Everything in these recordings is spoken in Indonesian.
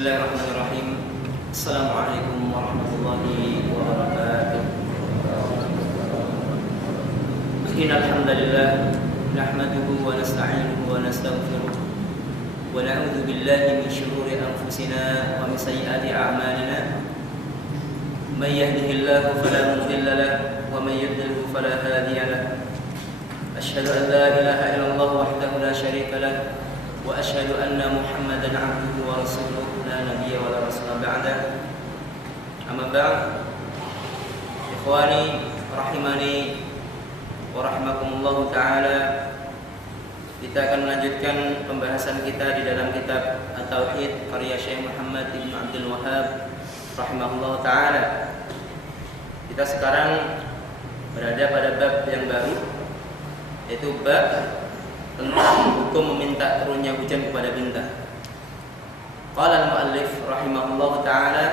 Bismillahirrahmanirrahim. Assalamualaikum warahmatullahi wabarakatuh. Innal hamdalillah nahmaduhu wa nasta'inuhu wa nastaghfiruh wa na'udzu billahi min shururi anfusina wa min sayyiati a'malina. May yahdihillahu fala mudilla lahu wa may yudlil fala hadiya lahu. Asyhadu an la ilaha illallah wahdahu la syarika lahu wa asyhadu anna Muhammadan 'abduhu wa rasuluhu la nabiyya wa la rasula ba'da. Amma ba'd. Ikhwani rahimani wa rahimakumullah taala. Kita akan melanjutkan pembahasan kita di dalam kitab At-Tauhid karya Syekh Muhammad bin Abdul Wahhab rahimahullah taala. Kita sekarang berada pada bab yang baru, yaitu bab tentang hukum meminta turunnya hujan kepada bintang. Qala al-muallif rahimahullah taala,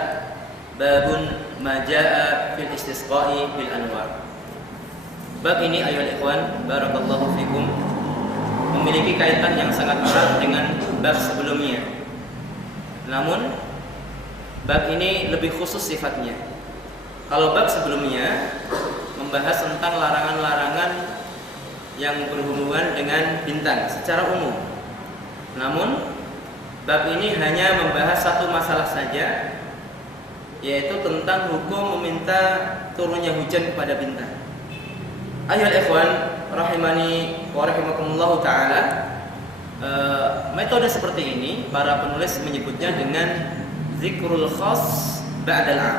babun ma jaa fil istisqa'i bil anwar. Bab ini ayyuhal ikhwan barakallahu fikum memiliki kaitan yang sangat erat dengan bab sebelumnya. Namun bab ini lebih khusus sifatnya. Kalau bab sebelumnya membahas tentang larangan-larangan yang berhubungan dengan bintang secara umum. Namun bab ini hanya membahas satu masalah saja, yaitu tentang hukum meminta turunnya hujan kepada bintang. Ayyuhal ikhwan rahimani wa rahimakumullah taala, metode seperti ini para penulis menyebutnya dengan zikrul khas ba'dal 'am.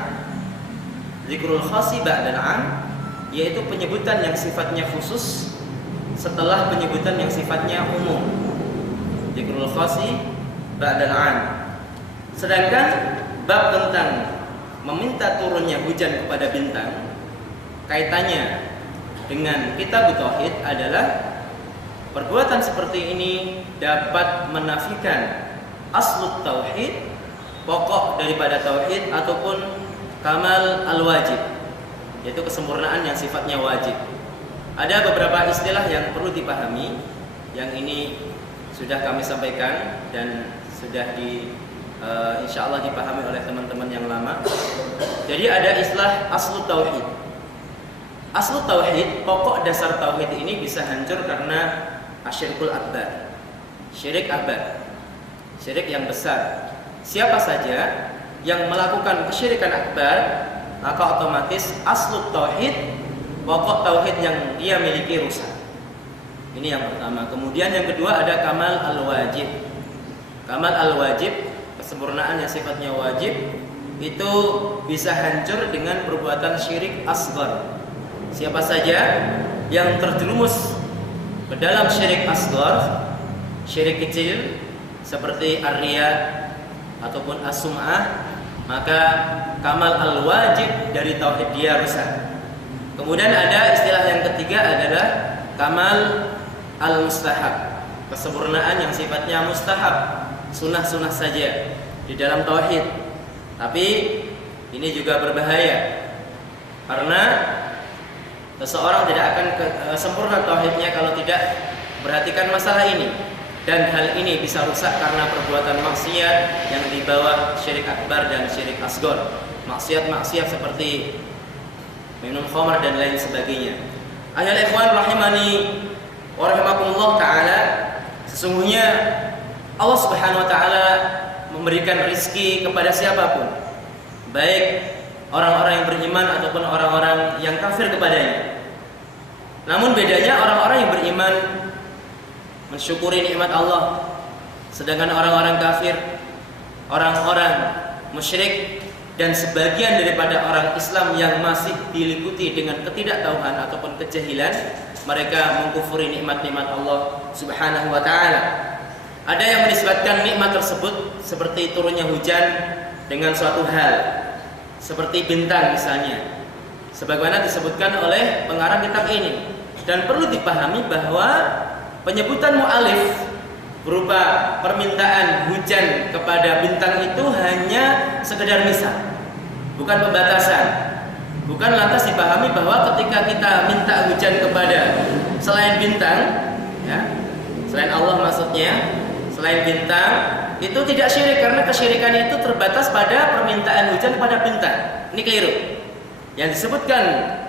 Zikrul khasi ba'dal 'am, yaitu penyebutan yang sifatnya khusus setelah penyebutan yang sifatnya umum. Zikrul khasi ba'dal 'am. Sedangkan bab tentang meminta turunnya hujan kepada bintang, kaitannya dengan kitab tauhid adalah perbuatan seperti ini dapat menafikan aslut tauhid, pokok daripada tauhid, ataupun kamal al-wajib, yaitu kesempurnaan yang sifatnya wajib. Ada beberapa istilah yang perlu dipahami, yang ini sudah kami sampaikan dan sudah insyaallah dipahami oleh teman-teman yang lama. Jadi ada istilah aslut tauhid. Aslut tauhid, pokok dasar tauhid ini bisa hancur karena asyirkul akbar, syirik akbar, syirik yang besar. Siapa saja yang melakukan kesyirikan akbar, maka otomatis aslut tauhid, pokok tauhid yang dia miliki rusak. Ini yang pertama. Kemudian yang kedua ada kamal al-wajib. Kamal al-wajib, kesempurnaan yang sifatnya wajib, itu bisa hancur dengan perbuatan syirik asghar. Siapa saja yang terjerumus ke dalam syirik asghar, syirik kecil seperti ar-riya ataupun as-sum'ah, maka kamal al-wajib dari tauhid dia rusak. Kemudian ada istilah yang ketiga adalah kamal al-mustahab, kesempurnaan yang sifatnya mustahab, sunnah-sunnah saja di dalam tauhid. Tapi ini juga berbahaya, karena seseorang tidak akan sempurna tauhidnya kalau tidak perhatikan masalah ini. Dan hal ini bisa rusak karena perbuatan maksiat yang di bawah syirik akbar dan syirik asghar. Maksiat-maksiat seperti minum khamar dan lain sebagainya. Ayyuhal ikhwan rahimani wa rahimakumullah taala, sesungguhnya Allah Subhanahu wa taala memberikan rizki kepada siapapun, baik orang-orang yang beriman ataupun orang-orang yang kafir kepadanya. Namun bedanya orang-orang yang beriman mensyukuri nikmat Allah, sedangkan orang-orang kafir, orang-orang musyrik, dan sebagian daripada orang Islam yang masih diliputi dengan ketidaktahuan ataupun kejahilan, mereka mengkufuri nikmat-nikmat Allah Subhanahu wa taala. Ada yang menisbatkan nikmat tersebut seperti turunnya hujan dengan suatu hal, seperti bintang misalnya, sebagaimana disebutkan oleh pengarang kitab ini. Dan perlu dipahami bahwa penyebutan mu'alif berupa permintaan hujan kepada bintang itu hanya sekedar misal, bukan pembatasan. Bukan lantas dipahami bahwa ketika kita minta hujan kepada selain bintang, ya, selain Allah maksudnya, selain bintang itu tidak syirik, karena kesyirikan itu terbatas pada permintaan hujan kepada bintang. Ini keliru. Yang disebutkan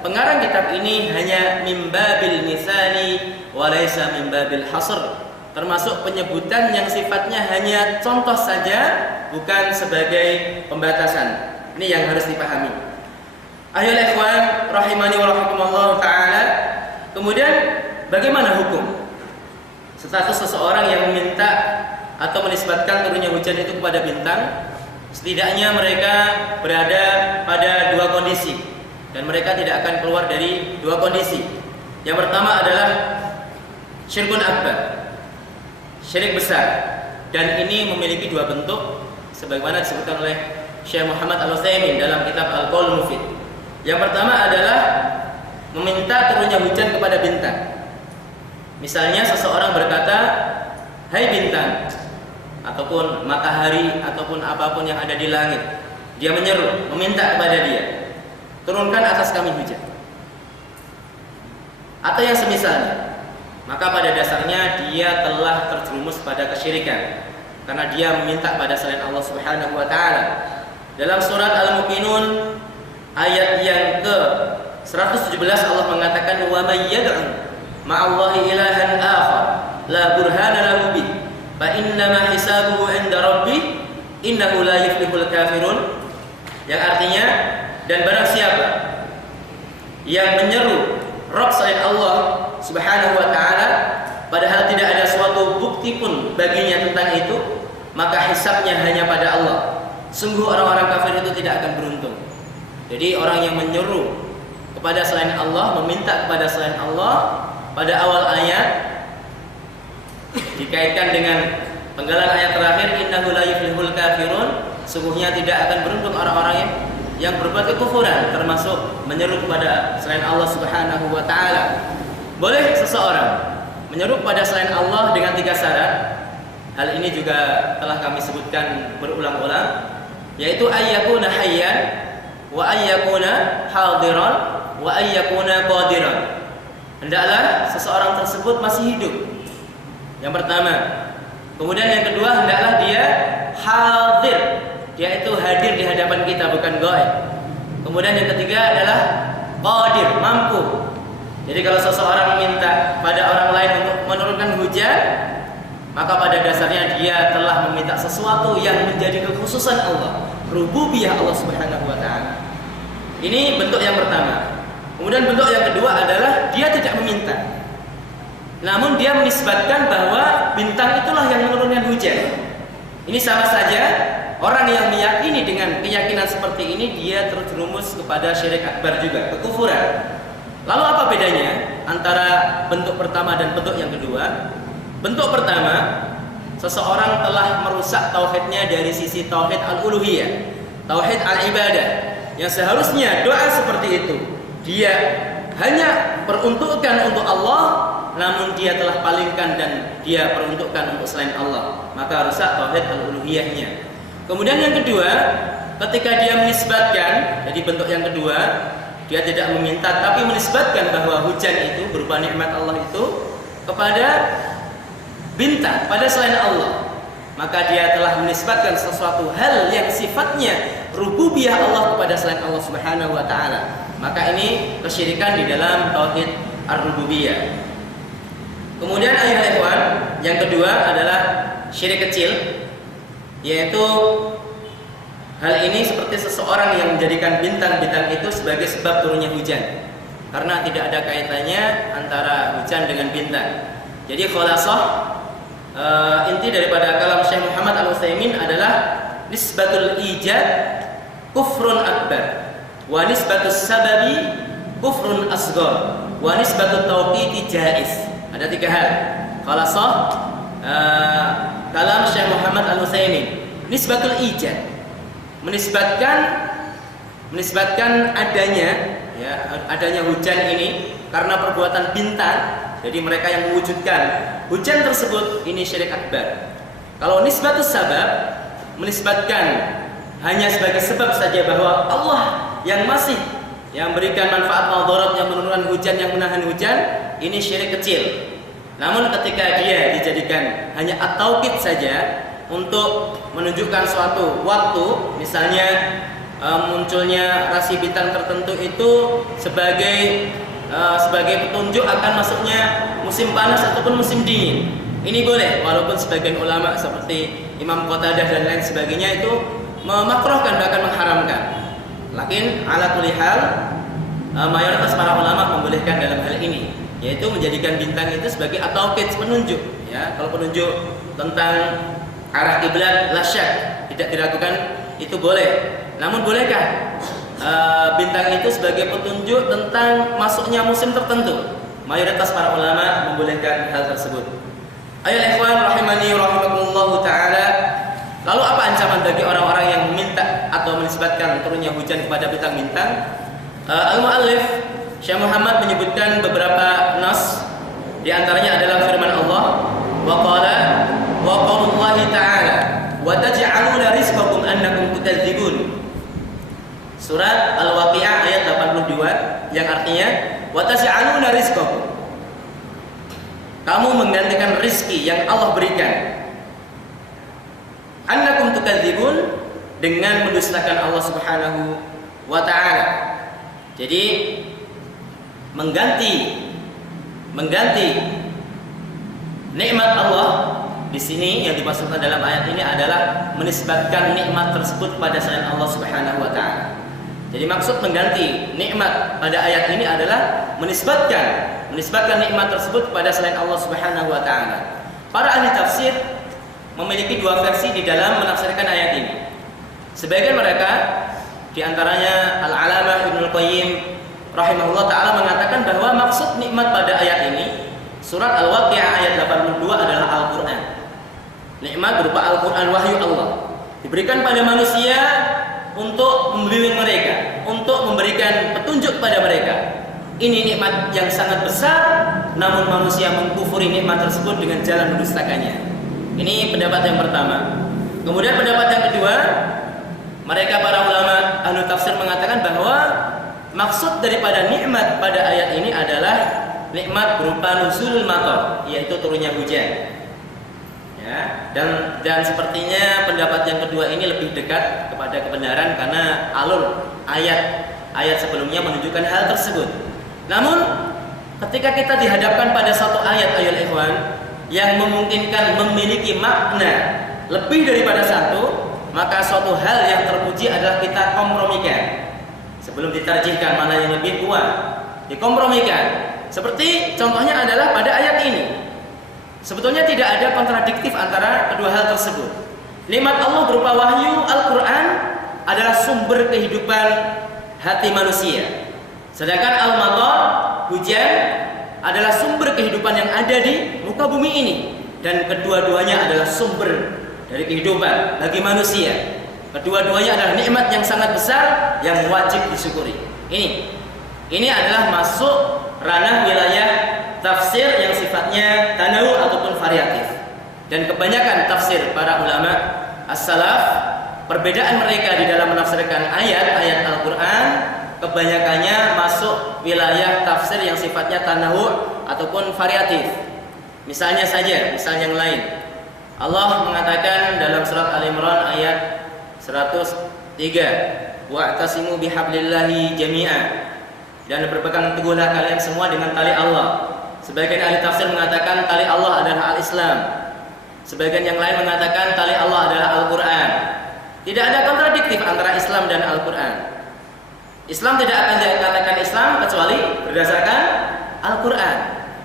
pengarang kitab ini hanya mimbabil misali walaysa mimbabil hasr, termasuk penyebutan yang sifatnya hanya contoh saja, bukan sebagai pembatasan. Ini yang harus dipahami. Ayolah ikhwan rahimani wa rahimakumullah taala. Kemudian bagaimana hukum status seseorang yang meminta atau menisbatkan turunnya hujan itu kepada bintang? Setidaknya mereka berada pada dua kondisi, dan mereka tidak akan keluar dari dua kondisi. Yang pertama adalah syirkun akbar, syirik besar, dan ini memiliki dua bentuk sebagaimana disebutkan oleh Syekh Muhammad Al-Utsaimin dalam kitab Al-Qaul Mufid. Yang pertama adalah meminta turunnya hujan kepada bintang. Misalnya seseorang berkata, "Hai bintang," ataupun matahari, ataupun apapun yang ada di langit. Dia menyeru, meminta kepada dia, "Turunkan atas kami hujan." Atau yang semisalnya. Maka pada dasarnya dia telah terjerumus pada kesyirikan, karena dia meminta pada selain Allah Subhanahu wa taala. Dalam surat Al-Muqminun ayat yang ke-117 Allah mengatakan, "Wa may yad'u ma'allahi ilahan akhar la burhana lahu bih fa innama hisabuhu 'inda rabbih innahu la yuflihul kafirun." Yang artinya, dan barang siapa yang menyeru Rabb selain Allah Subhanahu wa taala padahal tidak ada suatu bukti pun baginya tentang itu, maka hisabnya hanya pada Allah. Sungguh orang-orang kafir itu tidak akan beruntung. Jadi orang yang menyeru kepada selain Allah, meminta kepada selain Allah, pada awal ayat dikaitkan dengan penggalan ayat terakhir, innahu la yuflihul kafirun, sungguhnya tidak akan beruntung orang-orang yang berbuat kekufuran, termasuk menyeru kepada selain Allah Subhanahu wa taala. Boleh seseorang menyeru kepada selain Allah dengan 3 syarat. Hal ini juga telah kami sebutkan berulang-ulang, yaitu ayyakuna hayyan wa ayyakuna hadiran wa ayyakuna qadiran. Hendaklah seseorang tersebut masih hidup. Yang pertama. Kemudian yang kedua, hendaklah dia hadir. Dia itu hadir di hadapan kita, bukan ghaib. Kemudian yang ketiga adalah qadir, mampu. Jadi kalau seseorang meminta pada orang lain untuk menurunkan hujan, maka pada dasarnya dia telah meminta sesuatu yang menjadi kekhususan Allah, rububiyah Allah Subhanahu wa taala. Ini bentuk yang pertama. Kemudian bentuk yang kedua adalah dia tidak meminta, namun dia menisbatkan bahwa bintang itulah yang menurunkan hujan. Ini sama saja, orang yang meyakini dengan keyakinan seperti ini dia terjerumus kepada syirik akbar juga, kekufuran. Lalu apa bedanya antara bentuk pertama dan bentuk yang kedua? Bentuk pertama, seseorang telah merusak tauhidnya dari sisi tauhid al-uluhiyah, tauhid al-ibadah, yang seharusnya doa seperti itu dia hanya peruntukkan untuk Allah, namun dia telah palingkan dan dia peruntukkan untuk selain Allah, maka rusak tauhid al-uluhiyahnya. Kemudian yang kedua, ketika dia menisbatkan, jadi bentuk yang kedua, dia tidak meminta tapi menisbatkan bahwa hujan itu berupa nikmat Allah itu kepada bintang, pada selain Allah, maka dia telah menisbatkan sesuatu hal yang sifatnya rububiyah Allah kepada selain Allah Subhanahu wa taala. Maka ini kesyirikan di dalam tauhid ar-rububiyah. Kemudian ayat ikhwan, yang kedua adalah syirik kecil, yaitu hal ini seperti seseorang yang menjadikan bintang-bintang itu sebagai sebab turunnya hujan, karena tidak ada kaitannya antara hujan dengan bintang. Jadi khulasah inti daripada kalam Syekh Muhammad Al-Utsaimin adalah nisbatul ijad kufrun akbar, wa nisbatus sababi kufrun asghar, wa nisbatut tauqiti jaiz. Ada 3 hal. Khulasah kalam Syekh Muhammad Al-Utsaimin, nisbatul ijad, menisbatkan adanya hujan ini karena perbuatan bintang. Jadi mereka yang mewujudkan hujan tersebut, ini syirik akbar. Kalau nisbatus sabab, menisbatkan hanya sebagai sebab saja bahwa Allah yang masih yang berikan manfaat madarat, yang menurunkan hujan, yang menahan hujan, ini syirik kecil. Namun ketika dia dijadikan hanya at-tauqid saja untuk menunjukkan suatu waktu, misalnya munculnya rasi bintang tertentu itu sebagai petunjuk akan masuknya musim panas ataupun musim dingin. Ini boleh, walaupun sebagian ulama seperti Imam Qatadah dan lain sebagainya itu memakruhkan, bahkan mengharamkan. Lakin ala kulli hal mayoritas para ulama membolehkan dalam hal ini, yaitu menjadikan bintang itu sebagai at-tauqid, penunjuk. Ya, kalau penunjuk tentang arah kiblat la syak, tidak diragukan itu boleh. Namun bolehkah bintang itu sebagai petunjuk tentang masuknya musim tertentu? Mayoritas para ulama membolehkan hal tersebut. Ayol ikhwan rahimani rahimakumullah taala. Lalu apa ancaman bagi orang-orang yang meminta atau menisbatkan turunnya hujan kepada bintang-bintang? Al-Mu'allif Syekh Muhammad menyebutkan beberapa nas, di antaranya adalah firman Allah, wa qala wa qaulullahi ta'ala wa taj'aluna rizqakum annakum tukadzibun. Surat Al-Waqi'ah ayat 82 yang artinya wa taj'aluna rizqakum, kamu menggantikan rizki yang Allah berikan, annakum tukadzibun, dengan mendustakan Allah Subhanahu wa taala. Jadi mengganti nikmat Allah di sini yang dimaksudkan dalam ayat ini adalah menisbatkan nikmat tersebut pada selain Allah Subhanahu wa taala. Jadi maksud mengganti nikmat pada ayat ini adalah menisbatkan nikmat tersebut kepada selain Allah Subhanahu wa taala. Para ahli tafsir memiliki dua versi di dalam menafsirkan ayat ini. Sebagian mereka, di antaranya Al-Alamah Ibnu Qayyim rahimahullah taala, mengatakan bahwa maksud nikmat pada ayat ini, surat Al-Waqi'ah ayat 82, adalah Al-Qur'an. Nikmat berupa Al-Qur'an, wahyu Allah, diberikan pada manusia untuk membimbing mereka, untuk memberikan petunjuk pada mereka. Ini nikmat yang sangat besar, namun manusia mengkufuri nikmat tersebut dengan jalan mendustakannya. Ini pendapat yang pertama. Kemudian pendapat yang kedua, mereka para ulama ahli tafsir mengatakan bahwa maksud daripada nikmat pada ayat ini adalah nikmat berupa nuzul matar, yaitu turunnya hujan. Ya, dan sepertinya pendapat yang kedua ini lebih dekat kepada kebenaran karena alur ayat sebelumnya menunjukkan hal tersebut. Namun ketika kita dihadapkan pada satu ayat ayol ikhwan yang memungkinkan memiliki makna lebih daripada satu, maka suatu hal yang terpuji adalah kita kompromikan. Sebelum ditarjihkan mana yang lebih kuat, dikompromikan. Seperti contohnya adalah pada ayat ini. Sebetulnya tidak ada kontradiktif antara kedua hal tersebut. Nikmat Allah berupa wahyu Al-Quran adalah sumber kehidupan hati manusia. Sedangkan al-matar, hujan, adalah sumber kehidupan yang ada di muka bumi ini. Dan kedua-duanya adalah sumber dari kehidupan bagi manusia. Kedua-duanya adalah nikmat yang sangat besar yang wajib disyukuri. Ini adalah masuk ranah wilayah tafsir yang sifatnya tanawu ataupun variatif. Dan kebanyakan tafsir para ulama as-salaf, perbedaan mereka di dalam menafsirkan ayat-ayat Al-Quran kebanyakannya masuk wilayah tafsir yang sifatnya tanawu ataupun variatif. Misal yang lain, Allah mengatakan dalam surat Al-Imran ayat 103, wa'tasimu bihablillahi jami'an, dan berpegang teguhlah kalian semua dengan tali Allah. Sebagian ahli tafsir mengatakan tali Allah adalah Al-Islam. Sebagian yang lain mengatakan tali Allah adalah Al-Quran. Tidak ada kontradiktif antara Islam dan Al-Quran. Islam tidak akan dikatakan Islam kecuali berdasarkan Al-Quran.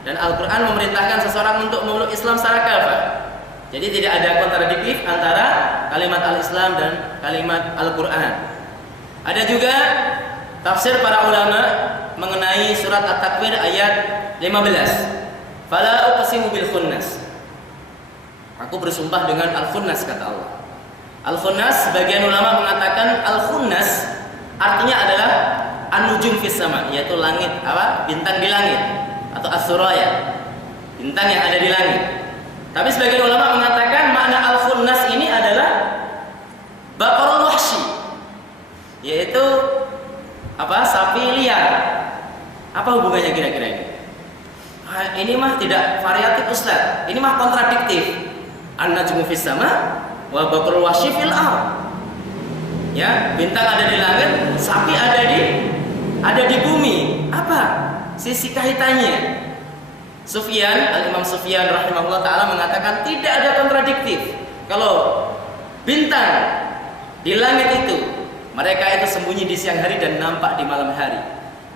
Dan Al-Quran memerintahkan seseorang untuk memeluk Islam secara kafah. Jadi tidak ada kontradiktif antara kalimat Al-Islam dan kalimat Al-Quran. Ada juga tafsir para ulama mengenai surat At-Takwir ayat 15. Fala uqsimu bil khunnas. Aku bersumpah dengan al-khunnas, kata Allah. Al-khunnas, sebagian ulama mengatakan al-khunnas artinya adalah an-nujum fis sama, yaitu langit, bintang di langit, atau as-suraya, bintang yang ada di langit. Tapi sebagian ulama mengatakan makna al-khunnas ini adalah baqarul wahsy, yaitu sapi liar. Apa hubungannya kira-kira ini? Ini mah tidak variatif Ustaz, ini mah kontradiktif. An-najmu fis sama wa baqarul wahsy fil ard. Ya, bintang ada di langit, sapi ada di bumi. Apa sisi kaitannya? Al-Imam Sufyan rahimahullah taala mengatakan tidak ada kontradiktif. Kalau bintang di langit itu, mereka itu sembunyi di siang hari dan nampak di malam hari.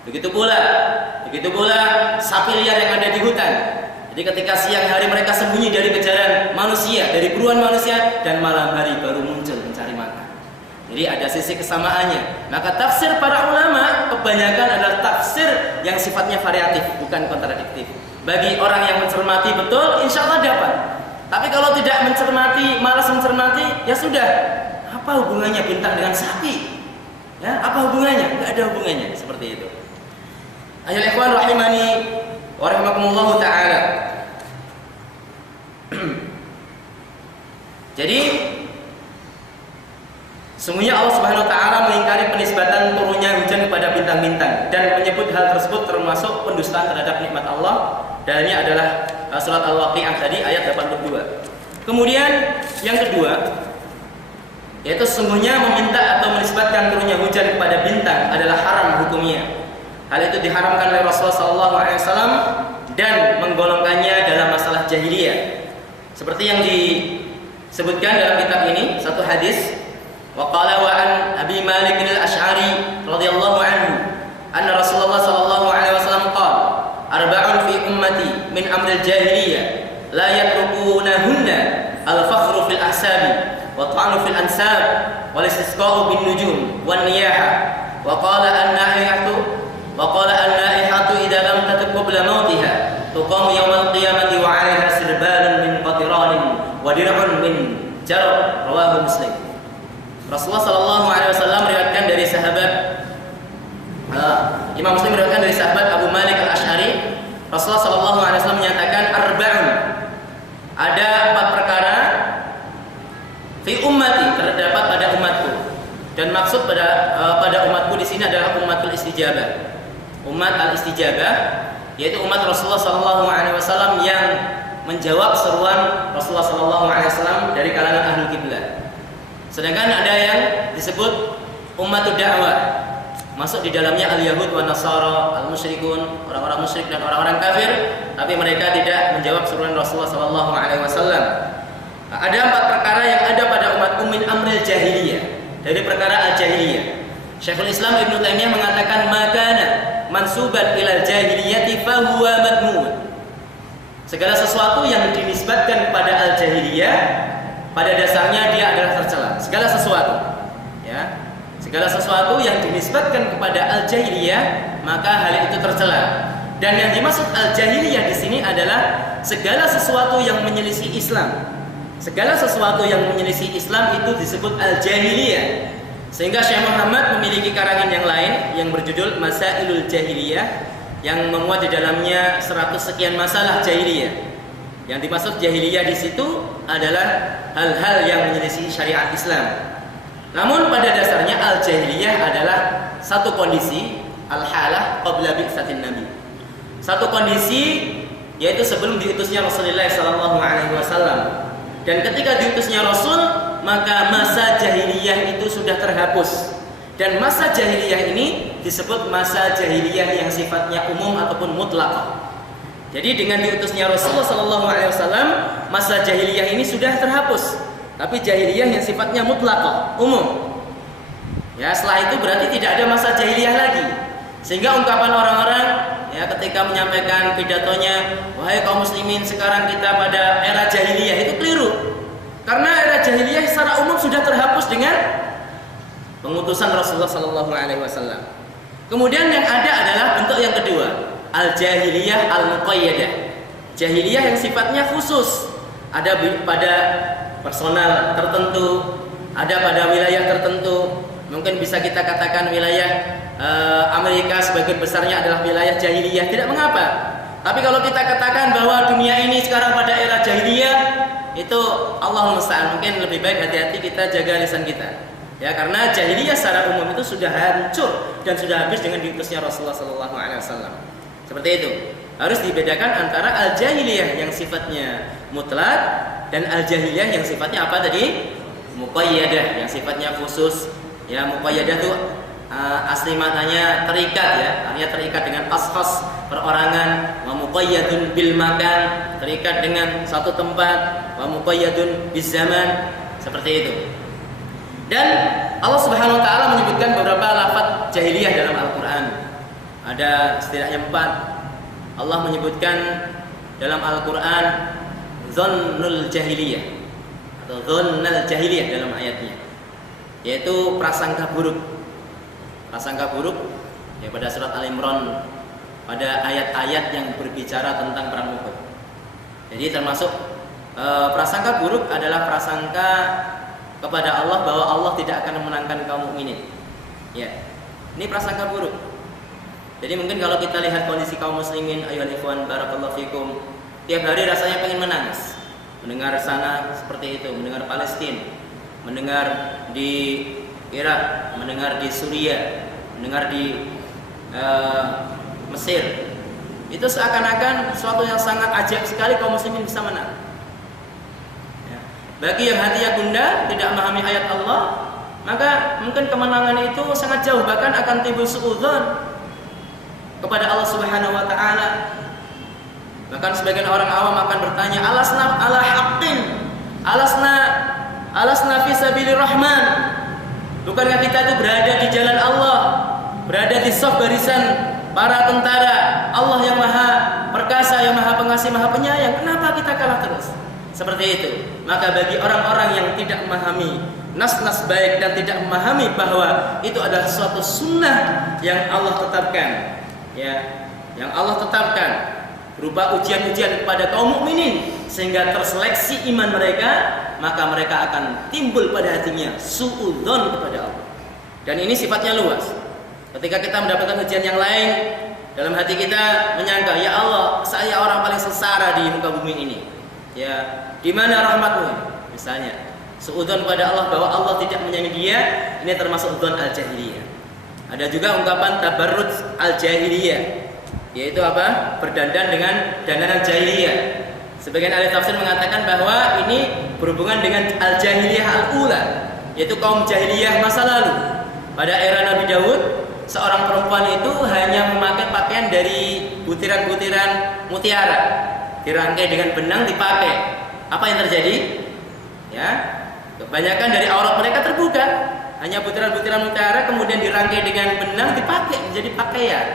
Begitu pula sapi liar yang ada di hutan. Jadi ketika siang hari mereka sembunyi dari kejaran manusia, dari buruan manusia, dan malam hari baru muncul mencari makan. Jadi ada sisi kesamaannya. Maka tafsir para ulama kebanyakan adalah tafsir yang sifatnya variatif, bukan kontradiktif. Bagi orang yang mencermati betul, insya Allah dapat. Tapi kalau tidak mencermati, malas mencermati, ya sudah. Apa hubungannya bintang dengan sapi? Ya, apa hubungannya? Tidak ada hubungannya. Seperti itu. Ayyuhal ikhwan rahimani wa rahimakumullah ta'ala. Jadi sesungguhnya Allah Subhanahu wa taala mengingkari penisbatan turunnya hujan kepada bintang-bintang dan menyebut hal tersebut termasuk pendustaan terhadap nikmat Allah. Dan ini adalah surat Al-Waqi'ah tadi ayat 82. Kemudian yang kedua, yaitu sesungguhnya meminta atau menisbatkan turunnya hujan kepada bintang adalah haram hukumnya. Hal itu diharamkan oleh Rasulullah SAW dan menggolongkannya dalam masalah jahiliyah. Seperti yang disebutkan dalam kitab ini, satu hadis. Wa qala wa an Abi Malik al-Asy'ari radhiyallahu anhu anna Rasulullah sallallahu alaihi wasallam qala arba'un fi ummati min amril jahiliyah la yatrukunahunna al-fakhru fil ahsabi wa ta'nu fil ansab wal istisqa'u bin nujum wan niyaha wa qala an-naihatu idza lam tatub qabla mautiha tuqamu yawmal qiyamati wa 'alaiha sirbalun min qatiranin wa dir'un min jarab. Rawahu Muslim. Rasulullah sallallahu alaihi wasallam meriwayatkan dari sahabat Imam Muslim meriwayatkan dari sahabat Abu Malik al-Asy'ari. Rasulullah sallallahu alaihi wasallam menyatakan arba'un, ada 4 perkara fi ummati, terdapat pada umatku. Dan maksud pada umatku di sini adalah umatul istijabah. Umat al-istijabah yaitu umat Rasulullah sallallahu alaihi wasallam yang menjawab seruan Rasulullah sallallahu alaihi wasallam dari kalangan ahli kiblat. Sedangkan ada yang disebut ummatud da'wah, masuk di dalamnya al-yahud wa nasara, al-musyrikun, orang-orang musyrik dan orang-orang kafir, tapi mereka tidak menjawab seruan Rasulullah sallallahu alaihi wasallam. Ada 4 perkara yang ada pada umatku min amril jahiliyah, dari perkara al-jahiliyah. Syekhul Islam Ibnu Taimiyah mengatakan makana mansuban ilal jahiliyati fa huwa madmun. Segala sesuatu yang dinisbatkan kepada al-jahiliyah pada dasarnya dia adalah tercela. Segala sesuatu, ya, segala sesuatu yang dinisbatkan kepada al-jahiliyah maka hal itu tercela. Dan yang dimaksud al-jahiliyah di sini adalah segala sesuatu yang menyelisih Islam. Segala sesuatu yang menyelisih Islam itu disebut al-jahiliyah. Sehingga Syekh Muhammad memiliki karangan yang lain yang berjudul Masailul Jahiliyah yang memuat di dalamnya 100 sekian masalah jahiliyah. Yang dimaksud jahiliyah di situ adalah hal-hal yang menyelisih syariat Islam. Namun pada dasarnya al-jahiliyah adalah satu kondisi al-halah qabla bi'tsatin nabi. Satu kondisi yaitu sebelum diutusnya Rasulullah sallallahu alaihi wasallam. Dan ketika diutusnya Rasul, maka masa jahiliyah itu sudah terhapus. Dan masa jahiliyah ini disebut masa jahiliyah yang sifatnya umum ataupun mutlak. Jadi dengan diutusnya Rasulullah sallallahu alaihi wasallam, masa jahiliyah ini sudah terhapus. Tapi jahiliyah yang sifatnya mutlak, umum. Ya, setelah itu berarti tidak ada masa jahiliyah lagi. Sehingga ungkapan orang-orang ya ketika menyampaikan pidatonya, wahai kaum muslimin, sekarang kita pada era jahiliyah, itu keliru. Karena era jahiliyah secara umum sudah terhapus dengan pengutusan Rasulullah sallallahu alaihi wasallam. Kemudian yang ada adalah bentuk yang kedua, al-jahiliyah al-muqayyadah. Jahiliyah yang sifatnya khusus. Ada pada personal tertentu, ada pada wilayah tertentu. Mungkin bisa kita katakan wilayah Amerika sebagian besarnya adalah wilayah jahiliyah, tidak mengapa. Tapi kalau kita katakan bahwa dunia ini sekarang pada era jahiliyah, itu Allahul musta'an, mungkin lebih baik hati-hati kita jaga lisan kita. Ya, karena jahiliyah secara umum itu sudah hancur dan sudah habis dengan diutusnya Rasulullah sallallahu alaihi wasallam. Seperti itu. Harus dibedakan antara al-jahiliyah yang sifatnya mutlak dan al-jahiliyah yang sifatnya apa tadi? Muqayyadah, yang sifatnya khusus. Ya, muqayyadah itu asli maknanya terikat ya, artinya terikat dengan ashas perorangan. Wa muqayyadun bil makan, terikat dengan satu tempat. Wa muqayyadun biz zaman, seperti itu. Dan Allah Subhanahu wa taala menyebutkan beberapa lafaz jahiliyah dalam Al-Qur'an. Ada setidaknya 4. Allah menyebutkan dalam Al-Qur'an dzannul jahiliyah atau dzannal jahiliyah dalam ayatnya, yaitu prasangka buruk. Prasangka buruk ya pada surat Al-Imran, pada ayat-ayat yang berbicara tentang perang Uhud. Jadi termasuk prasangka buruk adalah prasangka kepada Allah bahwa Allah tidak akan memenangkan kaum mukminin. Ya. Ini prasangka buruk. Jadi mungkin kalau kita lihat kondisi kaum muslimin, ayyuhal ikhwan barakallahu fikum, tiap hari rasanya pengen menangis. Mendengar sana seperti itu, mendengar Palestina, mendengar di Irak, mendengar di Suriah, mendengar di Mesir. Itu seakan-akan sesuatu yang sangat ajaib sekali kaum muslimin bisa menang. Ya. Bagi yang hatinya gundah, tidak memahami ayat Allah, maka mungkin kemenangan itu sangat jauh, bahkan akan timbul suudzon kepada Allah Subhanahu wa taala. Bahkan sebagian orang awam akan bertanya, alasna ala haqqin, alasna fi sabilir rahman. Bukankah kita itu berada di jalan Allah, berada di saf barisan para tentara Allah yang maha perkasa, yang maha pengasih, maha penyayang? Kenapa kita kalah terus? Seperti itu. Maka bagi orang-orang yang tidak memahami nas-nas baik dan tidak memahami bahwa itu adalah suatu sunnah yang Allah tetapkan, ya, yang Allah tetapkan berupa ujian-ujian kepada kaum mukminin sehingga terseleksi iman mereka, maka mereka akan timbul pada hatinya suudzon kepada Allah. Dan ini sifatnya luas. Ketika kita mendapatkan ujian yang lain, dalam hati kita menyangka, ya Allah, saya orang paling sengsara di muka bumi ini. Ya, di mana rahmatmu? Misalnya, suudzon kepada Allah bahwa Allah tidak menyayangi dia, ini termasuk dzon al-jahiliyah. Ada juga ungkapan tabarruj al-jahiliyah, yaitu apa? Berdandan dengan dandanan jahiliyah. Sebagian ahli tafsir mengatakan bahwa ini berhubungan dengan al-jahiliyah al-ula, yaitu kaum jahiliyah masa lalu. Pada era Nabi Daud, seorang perempuan itu hanya memakai pakaian dari butiran-butiran mutiara, dirangkai dengan benang dipakai. Apa yang terjadi? Ya, kebanyakan dari aurat mereka terbuka, hanya butiran-butiran mutiara kemudian dirangkai dengan benang dipakai menjadi pakaian.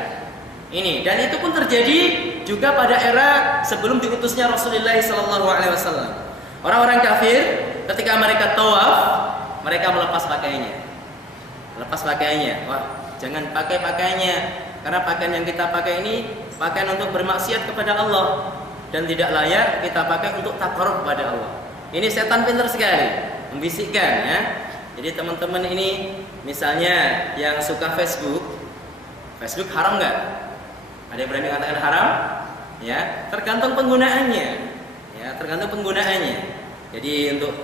Ini, dan itu pun terjadi juga pada era sebelum diutusnya Rasulullah SAW. Orang-orang kafir ketika mereka tawaf, mereka melepas pakaiannya. Lepas pakaiannya. Wah, jangan pakai pakaiannya, karena pakaian yang kita pakai ini pakaian untuk bermaksiat kepada Allah dan tidak layak kita pakai untuk taqarrub kepada Allah. Ini setan pintar sekali membisikkan, ya. Jadi teman-teman ini misalnya yang suka Facebook haram nggak? Ada yang berani mengatakan haram? Ya, tergantung penggunaannya. Ya, tergantung penggunaannya. Jadi untuk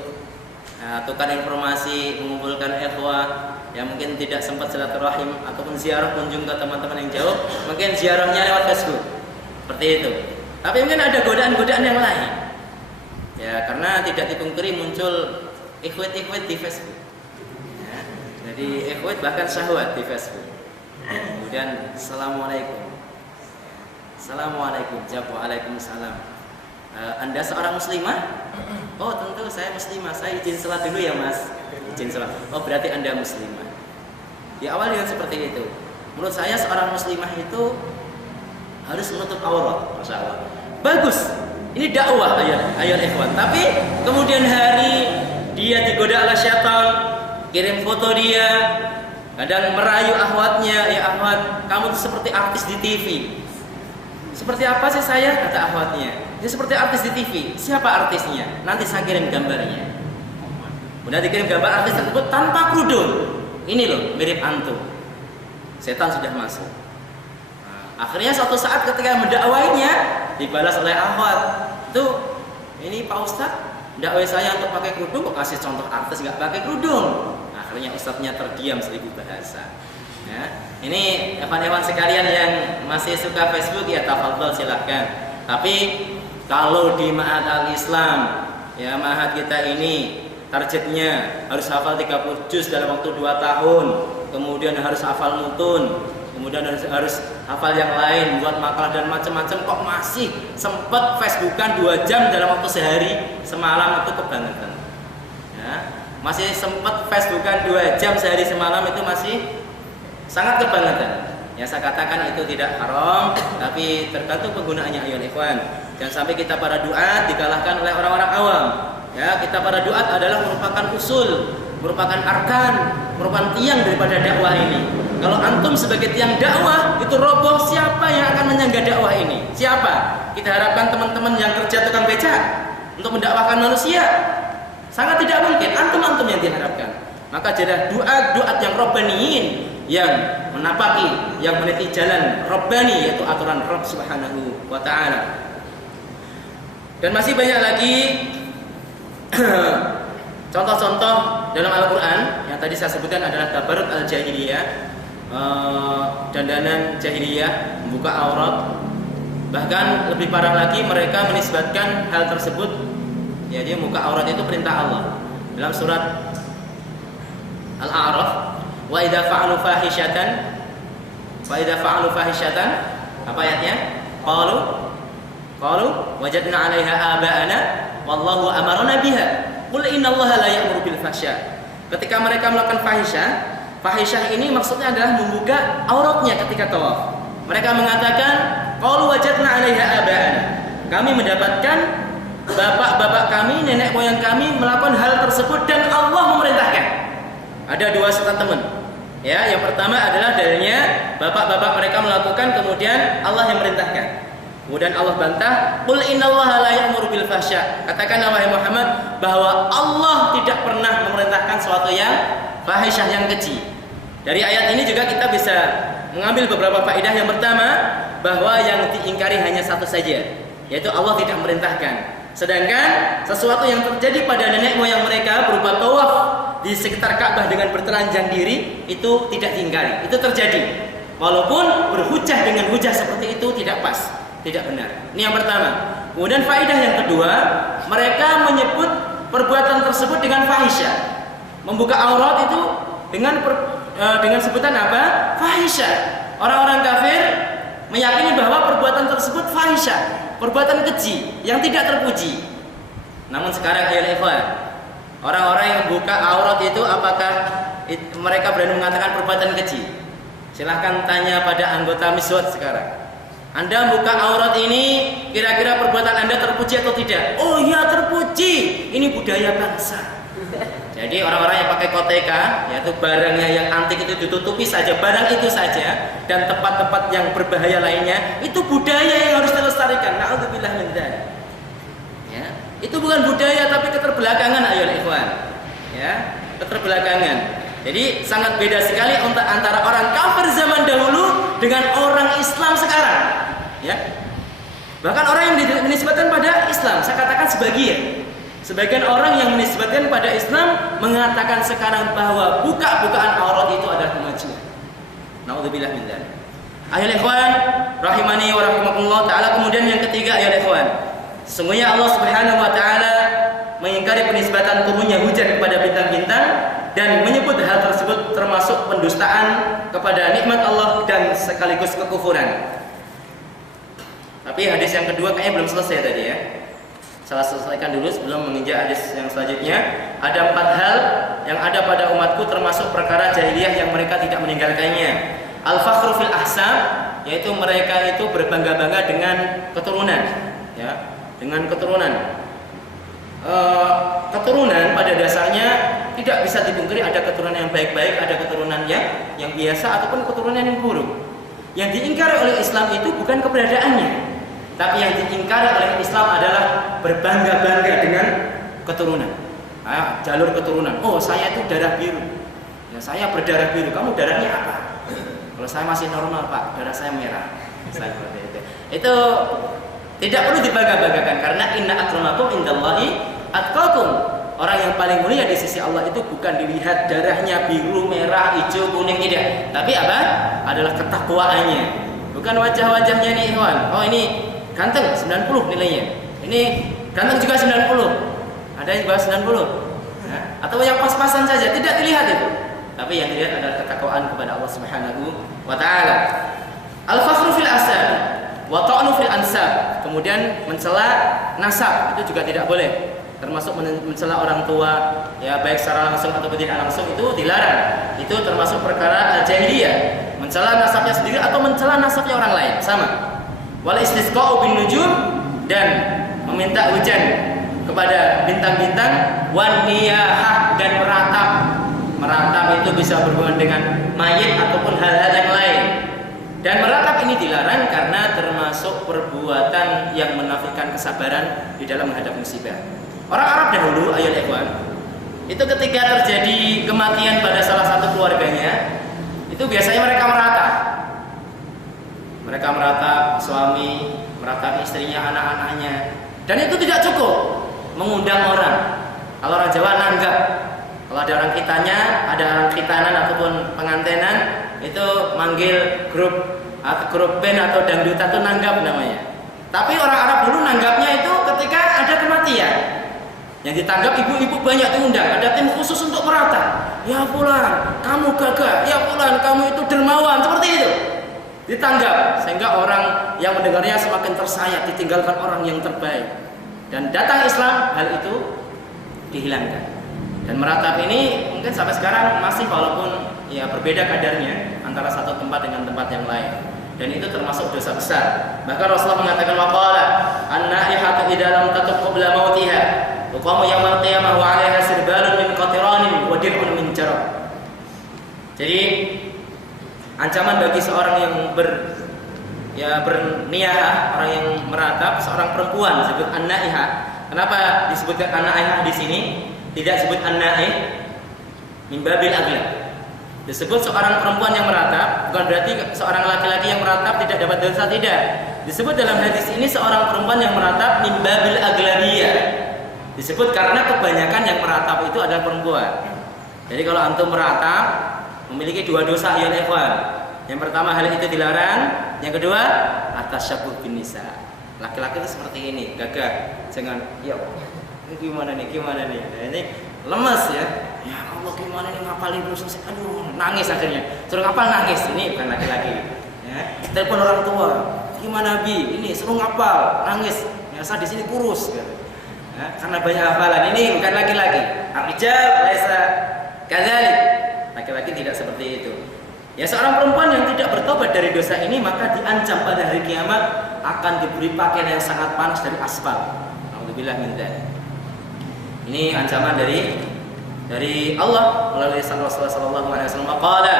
tukar informasi, mengumpulkan ikhwah yang mungkin tidak sempat silaturahim ataupun ziarah kunjung ke teman-teman yang jauh, mungkin ziarahnya lewat Facebook. Seperti itu. Tapi mungkin ada godaan-godaan yang lain. Ya, karena tidak dipungkiri muncul ikhwat-ikhwat di Facebook. Ya, jadi ikhwat bahkan syahwat di Facebook. Kemudian Assalamualaikum, jawab waalaikumsalam. Anda seorang muslimah? Oh tentu saya muslimah, saya izin sholat dulu ya mas. Izin sholat. Oh berarti Anda muslimah. Di awal dengan seperti itu. Menurut saya seorang muslimah itu harus menutup aurat. Masya Allah. Bagus. Ini dakwah ayat ikhwan. Tapi kemudian hari dia digoda oleh syaitan, kirim foto dia, kadang merayu akhwatnya, ya akhwat, kamu seperti artis di TV. Seperti apa sih saya? Kata akhwatnya. Ya seperti artis di TV. Siapa artisnya? Nanti saya kirim gambarnya. Udah dikirim gambar artis tersebut tanpa kerudung. Ini loh, mirip antum. Setan sudah masuk. Nah, akhirnya suatu saat ketika mendakwainya dibalas oleh akhwat. Tuh, ini Pak Ustadz, dakwai saya untuk pakai kerudung, kok kasih contoh artis nggak pakai kerudung. Akhirnya ustadznya terdiam 1000 bahasa. Ya, ini evan-evan sekalian yang masih suka Facebook ya tafadhol silahkan. Tapi kalau di Ma'had Al-Islam, ya Ma'had kita ini targetnya harus hafal 30 juz dalam waktu 2 tahun, kemudian harus hafal mutun, kemudian harus hafal yang lain, buat makalah dan macam-macam, kok masih sempat Facebookan 2 jam dalam waktu sehari semalam, itu kebangetan. Ya, masih sempat Facebookan 2 jam sehari semalam, itu masih sangat kebangetan. Ya saya katakan itu tidak haram, tapi tergantung penggunaannya ayolah ikhwan. Jangan sampai kita para duat dikalahkan oleh orang-orang awam. Ya, kita para duat adalah merupakan usul, merupakan arkan, merupakan tiang daripada dakwah ini. Kalau antum sebagai tiang dakwah itu roboh, siapa yang akan menyangga dakwah ini? Siapa? Kita harapkan teman-teman yang kerja tukang becak untuk mendakwahkan manusia. Sangat tidak mungkin, antum-antum yang diharapkan. Maka jadilah duat yang robbaniyin, yang menapaki, yang meniti jalan robbani, yaitu aturan Rabb Subhanahu wa ta'ala. Dan masih banyak lagi contoh-contoh dalam Al-Quran. Yang tadi saya sebutkan adalah tabarruk al-jahiliyah, dandanan jahiliyah, membuka aurat. Bahkan lebih parah lagi, mereka menisbatkan hal tersebut, ya, dia membuka aurat itu perintah Allah. Dalam surat Al-A'raf, wa idza fa'alu fahishatan, apa ayatnya? Qalu wajadna 'alaiha aba'ana wallahu amarna biha. Qul innallaha la ya'muru bil fahsya. Ketika mereka melakukan fahisyah ini maksudnya adalah membuka auratnya ketika tawaf. Mereka mengatakan, qalu wajadna 'alaiha aba'ana. Kami mendapatkan bapak-bapak kami, nenek moyang kami melakukan hal tersebut dan Allah memerintahkan. Ada 2 statement. Ya, yang pertama adalah dalilnya bapak-bapak mereka melakukan, kemudian Allah yang merintahkan. Kemudian Allah bantah, qul innallaha la ya'muru bil fahsya. Katakan wahai Muhammad bahwa Allah tidak pernah memerintahkan sesuatu yang fahisyah, yang keji. Dari ayat ini juga kita bisa mengambil beberapa faedah. Yang pertama, bahwa yang diingkari hanya satu saja, yaitu Allah tidak memerintahkan. Sedangkan sesuatu yang terjadi pada nenek moyang mereka berupa tawaf di sekitar Ka'bah dengan bertelanjang diri itu tidak diingkari, itu terjadi. Walaupun berhujah dengan hujah seperti itu tidak pas, tidak benar. Ini yang pertama. Kemudian faedah yang kedua, mereka menyebut perbuatan tersebut dengan fahisyah. Membuka aurat itu dengan sebutan apa? Fahisyah. Orang-orang kafir meyakini bahwa perbuatan tersebut fahisyah, perbuatan keji yang tidak terpuji. Namun sekarang ayolah ikhwan, orang-orang yang buka aurat itu apakah mereka berani mengatakan perbuatan keji? Silahkan tanya pada anggota Miswat sekarang. Anda buka aurat ini, kira-kira perbuatan Anda terpuji atau tidak? Oh iya terpuji, ini budaya bangsa. Jadi orang-orang yang pakai koteka, yaitu barangnya yang antik itu ditutupi saja, barang itu saja, dan tempat-tempat yang berbahaya lainnya, itu budaya yang harus dilestarikan. Na'udzubillah min dzalik. Ya, itu bukan budaya tapi keterbelakangan ayolah ikhwan. Ya, keterbelakangan. Jadi sangat beda sekali antara orang kafir zaman dahulu dengan orang Islam sekarang. Ya. Bahkan orang yang menisbatkan pada Islam, saya katakan sebagian orang yang menisbatkan pada Islam mengatakan sekarang bahwa bukaan aurat itu adalah kemajuan. Nauzubillah min dzalik. Ayolah ikhwan, rahimani wa rahimakumullah taala. Kemudian yang ketiga ayolah ikhwan, sesungguhnya Allah Subhanahu wa taala mengingkari penisbatan turunnya hujan kepada bintang-bintang dan menyebut hal tersebut termasuk pendustaan kepada nikmat Allah dan sekaligus kekufuran. Tapi hadis yang kedua kayaknya belum selesai tadi ya. Saya selesaikan dulu sebelum menginjak hadis yang selanjutnya. Ada 4 hal yang ada pada umatku termasuk perkara jahiliyah yang mereka tidak meninggalkannya. Al-fakhru fil ahsab, yaitu mereka itu berbangga-bangga dengan keturunan, ya, dengan keturunan. Keturunan pada dasarnya tidak bisa dipungkiri, ada keturunan yang baik-baik, ada keturunan yang biasa ataupun keturunan yang buruk. Yang diingkari oleh Islam itu bukan keberadaannya, tapi yang diingkari oleh Islam adalah berbangga-bangga dengan keturunan. Jalur keturunan. Oh, saya itu darah biru. Ya, saya berdarah biru. Kamu darahnya apa? Kalau saya masih normal, Pak. Darah saya merah. Itu tidak perlu dibangga-banggakan karena inna akramakum indallahi atqakum. orang yang paling mulia di sisi Allah itu bukan dilihat darahnya biru, merah, hijau, kuning, tidak. Tapi apa? Adalah ketakwaannya. Bukan wajah-wajahnya nih, ikhwan. Oh, ini ganteng 90 nilainya. Ini ganteng juga 90. Ada yang bahas 90. Nah, atau yang pas-pasan saja, tidak dilihat itu. Tapi yang dilihat adalah ketakwaan kepada Allah Subhanahu wa taala. Al-fakhru fil asab wa ta'nu fil ansab. Kemudian mencela nasab itu juga tidak boleh. Termasuk mencela orang tua, ya baik secara langsung atau tidak langsung itu dilarang. Itu termasuk perkara al-jahiliyah. Mencela nasabnya sendiri atau mencela nasabnya orang lain, sama. Wal istisqa'u bin nujum, dan meminta hujan kepada bintang-bintang, wan niyahah, dan meratap. Meratap itu bisa berhubungan dengan mayit ataupun hal-hal yang lain. Dan meratap ini dilarang karena termasuk perbuatan yang menafikan kesabaran di dalam menghadapi musibah. Orang Arab dahulu, ayat ikhwan, itu ketika terjadi kematian pada salah satu keluarganya, itu biasanya mereka meratap. Mereka meratap suami, meratap istrinya, anak-anaknya. Dan itu tidak cukup mengundang orang. Kalau orang Jawa nanggap. Kalau ada orang kitanya, ada orang kitanan ataupun pengantenan, itu manggil grup band atau dangdutan itu nanggap namanya. Tapi orang Arab dulu nanggapnya itu ketika ada kematian. Yang ditanggap ibu-ibu banyak diundang, ada tim khusus untuk meratap. Ya fulan, kamu gagah. Ya fulan, kamu itu dermawan, seperti itu. Ditanggap sehingga orang yang mendengarnya semakin tersayat, ditinggalkan orang yang terbaik. Dan datang Islam, hal itu dihilangkan. Dan meratap ini mungkin sampai sekarang masih, walaupun ya berbeda kadarnya antara satu tempat dengan tempat yang lain. Dan itu termasuk dosa besar. Bahkan Rasulullah mengatakan waqala an-naihatu idza lam tatub qabla mautiha tuqamu yaumil qiyamah wa 'alaiha sirbalun min qatiranin wa dir'un min jarab. Jadi ancaman bagi seorang yang berniyah, orang yang meratap, seorang perempuan disebut an-naihah. Kenapa disebutkan an-naihah di sini? Tidak disebut an-naih min babil aghlab. Disebut seorang perempuan yang meratap, bukan berarti seorang laki-laki yang meratap tidak dapat dosa, tidak. Disebut dalam hadis ini seorang perempuan yang meratap min babil aghlabiyah. Disebut karena kebanyakan yang meratap itu adalah perempuan. Jadi kalau antum meratap memiliki dua dosa ya ikhwan. Yang pertama, hal itu dilarang. Yang kedua, atasyabbuh bin nisa. Laki-laki itu seperti ini, gagah. Jangan, ya gimana nih? Nah, ini lemes ya. Ya Allah, gimana nih ngapalin belum selesai. Aduh, nangis akhirnya. Suruh ngapal nangis. Ini bukan laki-laki. Ya, telepon orang tua. Gimana Bi? Ini suruh ngapal, nangis. Biasa di sini kurus. Ya, karena banyak hafalan. Ini bukan laki-laki. Ar-rijal laisa kadzalik. Laki-laki tidak seperti itu. Ya, seorang perempuan yang tidak bertobat dari dosa ini maka diancam pada hari kiamat akan diberi pakaian yang sangat panas dari aspal. Alhamdulillah min dzalik. Ini ancaman dari Allah melalui Rasulullah sallallahu alaihi wasallam. Qala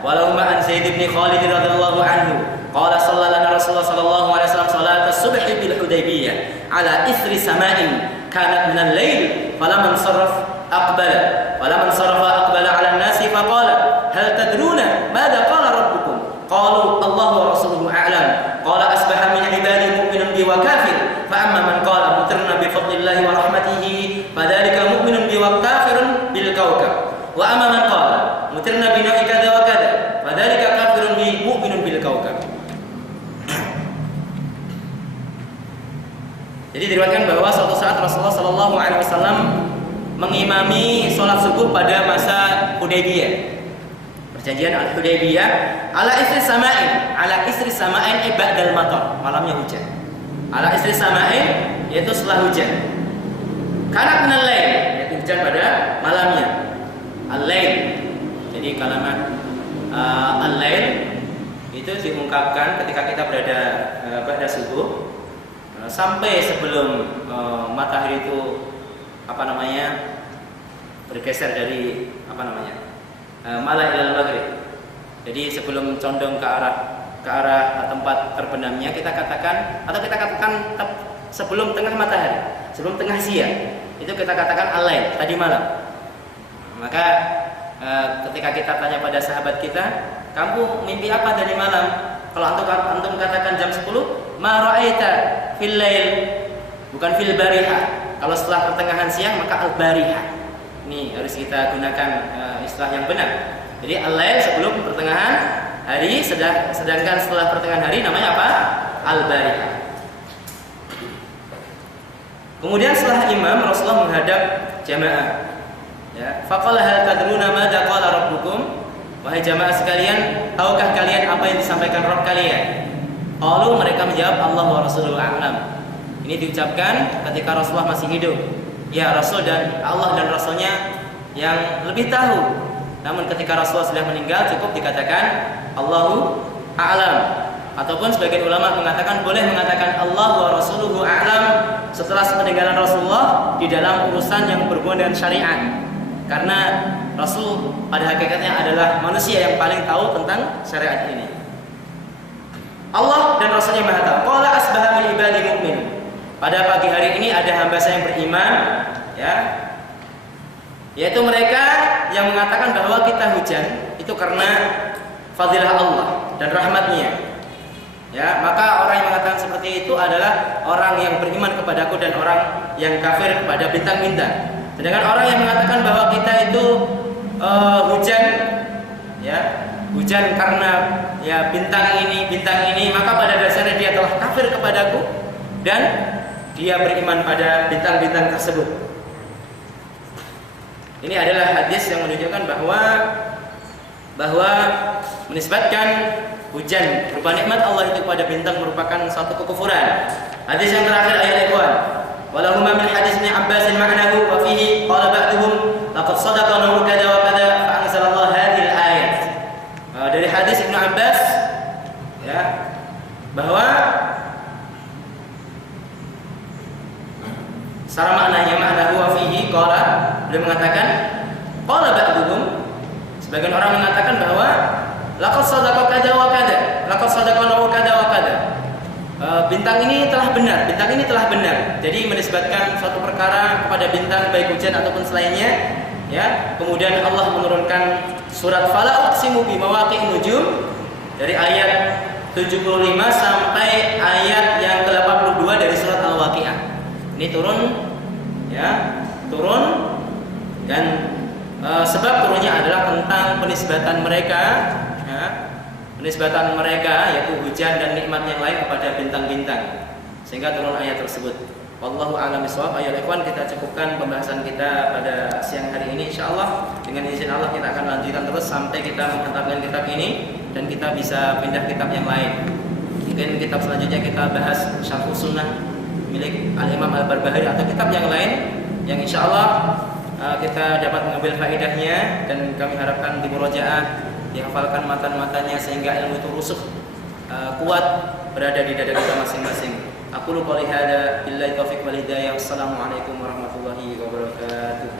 walau ma an Zaid bin Khalid radhiyallahu anhu qala sallallahu Rasulullah sallallahu alaihi wasallam salat as-subh bil Hudaybiyah ala ithri sama'in kanat min al-lail falamman saraf aqbala aqbala ala an-nasi faqala hal tadruna madza qala rabbukum qalu Allah wa rasuluhu a'lam qala asbaha min ibadi mu'minun bi wa kafir fa amma man qala mutirna bi fadlillahi wa rahmatihi fadzalika mu'minun bi wa kafirun bil kawkab wa amma man qala mutirna bi na'i kadza wa kadza fadzalika kafirun bi mu'minun bil kawkab. Jadi diriwayatkan bahwa suatu saat Rasulullah sallallahu alaihi wasallam mengimami sholat subuh pada masa Hudaybiyah. Perjanjian Al-Hudaybiyah ala isri sama'in ba'dal matar, malamnya hujan. Ala isri sama'in yaitu setelah hujan. Kanat minal lail, yaitu hujan pada malamnya. Al-lail. Jadi kalimat al-lail itu diungkapkan ketika kita berada pada subuh sampai sebelum matahari itu bergeser dari malah ilal maghrib. Jadi sebelum condong ke arah tempat terbenamnya kita katakan sebelum tengah matahari, sebelum tengah siang itu kita katakan al-lail, tadi malam. Maka ketika kita tanya pada sahabat kita, kamu mimpi apa tadi malam? Kalau antum katakan jam 10, ma ra'aita fil lail, Bukan fil barihah. Kalau setelah pertengahan siang maka al-barihah. Ini harus kita gunakan istilah yang benar. Jadi al-lail sebelum pertengahan hari, sedangkan setelah pertengahan hari namanya apa? Al-barihah. Kemudian setelah imam, Rasulullah menghadap jamaah. Ya, faqala hal tadruna madza qala rabbukum? Wahai jamaah sekalian, tahukah kalian apa yang disampaikan Rabb kalian? Qalu, mereka menjawab, Allah wa rasuluhu a'lam. Ini diucapkan ketika Rasulullah masih hidup. Ya, Rasul dan Allah dan Rasulnya yang lebih tahu. Namun ketika Rasulullah sudah meninggal cukup dikatakan Allahu a'lam. Ataupun sebagian ulama mengatakan boleh mengatakan Allah wa rasuluhu a'lam setelah peninggalan Rasulullah di dalam urusan yang berhubungan dengan syariat. Karena Rasul pada hakikatnya adalah manusia yang paling tahu tentang syariat ini. Allah dan Rasulnya Maha tahu. Qala asbaha min ibadi mu'min. Pada pagi hari ini ada hamba saya yang beriman, ya. Yaitu mereka yang mengatakan bahwa kita hujan itu karena fadilah Allah dan rahmatnya. Ya, maka orang yang mengatakan seperti itu adalah orang yang beriman kepadaku dan orang yang kafir kepada bintang-bintang. Sedangkan orang yang mengatakan bahwa kita itu hujan, ya, hujan karena ya bintang ini, maka pada dasarnya dia telah kafir kepadaku dan dia beriman pada bintang-bintang tersebut. Ini adalah hadis yang menunjukkan bahwa menisbatkan hujan berupa nikmat Allah itu kepada bintang merupakan suatu kekufuran. Hadis yang terakhir ayat ikhwan. Walahuma min hadis Ibnu Abbas ma'nahu wa fihi qala ba'duhum laqad sadaqa nuru kada wa kada fa anzalallahu hadhihi al-ayat. Dari hadis Ibnu Abbas, ya, bahwa secara maknanya ma'nahu wa fihi qala, beliau mengatakan qala ba'duhum, sebagian orang mengatakan bahwa laqad sadaqa kada wa kada, laqad sadaqa nuru kada wa kada. Bintang ini telah benar. Jadi menisbatkan suatu perkara kepada bintang baik hujan ataupun selainnya, ya. Kemudian Allah menurunkan surat Fala uqsimu bi mawaqi'in nujum dari ayat 75 sampai ayat yang ke-82 dari surat Al-Waqiah. Ini turun, ya, dan sebab turunnya adalah tentang penisbatan mereka, ya, yaitu hujan dan nikmat yang lain kepada bintang-bintang, sehingga turun ayat tersebut. Wallahu a'lam bishawab. Ayo ikhwan, kita cukupkan pembahasan kita pada siang hari ini insyaallah. Dengan izin Allah kita akan lanjutkan terus sampai kita menghentakkan kitab ini dan kita bisa pindah kitab yang lain. Mungkin kitab selanjutnya kita bahas Syarh Sunnah milik Al-Imam Al-Barbahari atau kitab yang lain yang insyaallah kita dapat mengambil faedahnya, dan kami harapkan di murojaah dihafalkan matan-matannya sehingga ilmu itu rusuk, kuat berada di dada kita masing-masing. Aku qouli hada billahi taufiq wal hidayah. Wassalamualaikum warahmatullahi wabarakatuh.